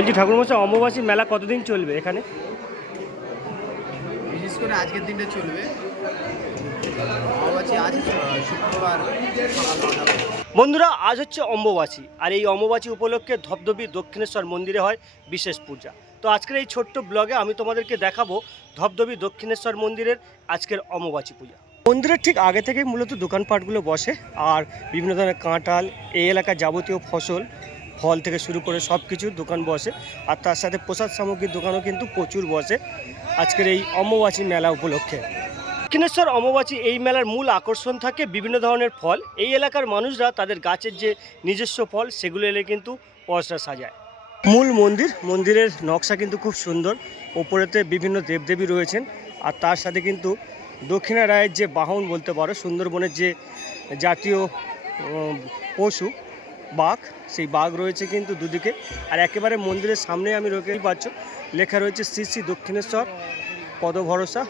বলছি ঠাকুরমশাই, অম্বুবাচী মেলা কতদিন চলবে এখানে? বিশেষ করে আজকের দিনটা চলবে। অম্বুবাচী আজ শুক্রবার সকাল ৯টা। বন্ধুরা, আজ হচ্ছে অম্বুবাচী, আর এই অম্বুবাচী উপলক্ষে ধবধবি দক্ষিণেশ্বর মন্দিরে হয় বিশেষ পূজা। তো আজকের এই ছোট্ট ব্লগে আমি তোমাদেরকে দেখাবো ধবধবি দক্ষিণেশ্বর মন্দিরের আজকের অম্বুবাচী পূজা। মন্দিরের ঠিক আগে থেকেই মূলত দোকানপাটগুলো বসে, আর বিভিন্ন ধরনের কাঁঠাল, এই এলাকার যাবতীয় ফল থেকে শুরু করে সব কিছুর দোকান বসে। আর তার সাথে প্রসাদ সামগ্রীর দোকানও কিন্তু প্রচুর বসে আজকের এই অম্বুবাচী মেলা উপলক্ষে। দক্ষিণেশ্বর অম্বুবাচী এই মেলার মূল আকর্ষণ থাকে বিভিন্ন ধরনের ফল। এই এলাকার মানুষরা তাদের গাছের যে নিজস্ব ফল সেগুলো এলে কিন্তু পয়সা সাজায়। মূল মন্দিরের নকশা কিন্তু খুব সুন্দর। ওপরেতে বিভিন্ন দেবদেবী রয়েছেন, আর তার সাথে কিন্তু দক্ষিণা রায়ের যে বাহন বলতে পারো, সুন্দরবনের যে জাতীয় পশু বাঘ, সেই বাঘ রয়েছে কিন্তু দুদিকে। আর একেবারে মন্দিরের সামনে আমি রয়েই পাচ্ছ লেখা রয়েছে শ্রী শ্রী দক্ষিণেশ্বর পদভরসা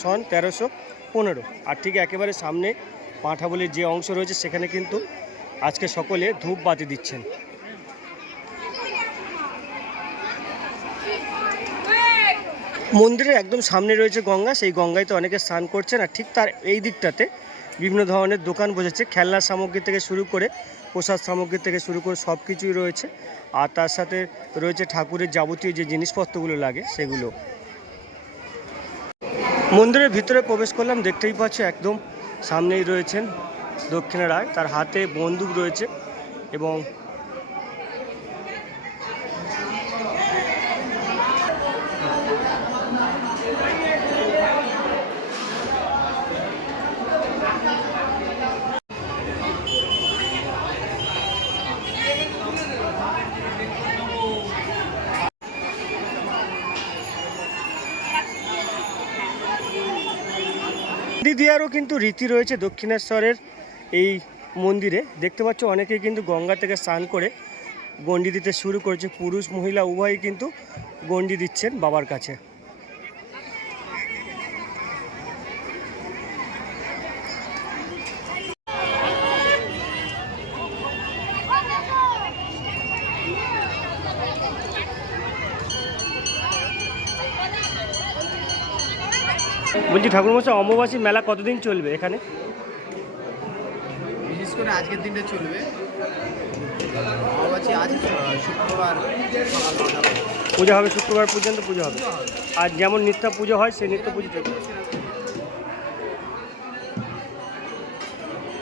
সন 1315। আর ঠিক একেবারে সামনে পাঁঠাবলির যে অংশ রয়েছে সেখানে কিন্তু আজকে সকলে ধূপ বাতি দিচ্ছেন। মন্দিরের একদম সামনে রয়েছে গঙ্গা, সেই গঙ্গায় তো অনেকে স্নান করছেন। আর ঠিক তার এই দিকটাতে বিভিন্ন ধরনের দোকান বসেছে, খেলনার সামগ্রী থেকে শুরু করে প্রসাদ সামগ্রী থেকে শুরু করে সব কিছুই রয়েছে। আর তার সাথে রয়েছে ঠাকুরের যাবতীয় যে জিনিসপত্রগুলো লাগে সেগুলো। মন্দিরের ভিতরে প্রবেশ করলাম, দেখতেই পাচ্ছ একদম সামনেই রয়েছেন দক্ষিণা রায়, তার হাতে বন্দুক রয়েছে। এবং দিদিয়ারও কিন্তু রীতি রয়েছে দক্ষিণেশ্বরের এই মন্দিরে। দেখতে পাচ্ছ অনেকেই কিন্তু গঙ্গা থেকে স্নান করে গণ্ডি দিতে শুরু করেছে। পুরুষ মহিলা উভয়ই কিন্তু গণ্ডি দিচ্ছেন বাবার কাছে। বলছি ঠাকুরমশাই, অম্বুবাচী মেলা কতদিন চলবে এখানে? বিশেষ করে আজকের দিনটা চলবে। অম্বুবাচী আজ শুক্রবার সকাল 9টা। পূজা হবে শুক্রবার পর্যন্ত পূজা হবে। আর যেমন নিত্য পুজো হয় সেই নিত্য পুজো চলবে।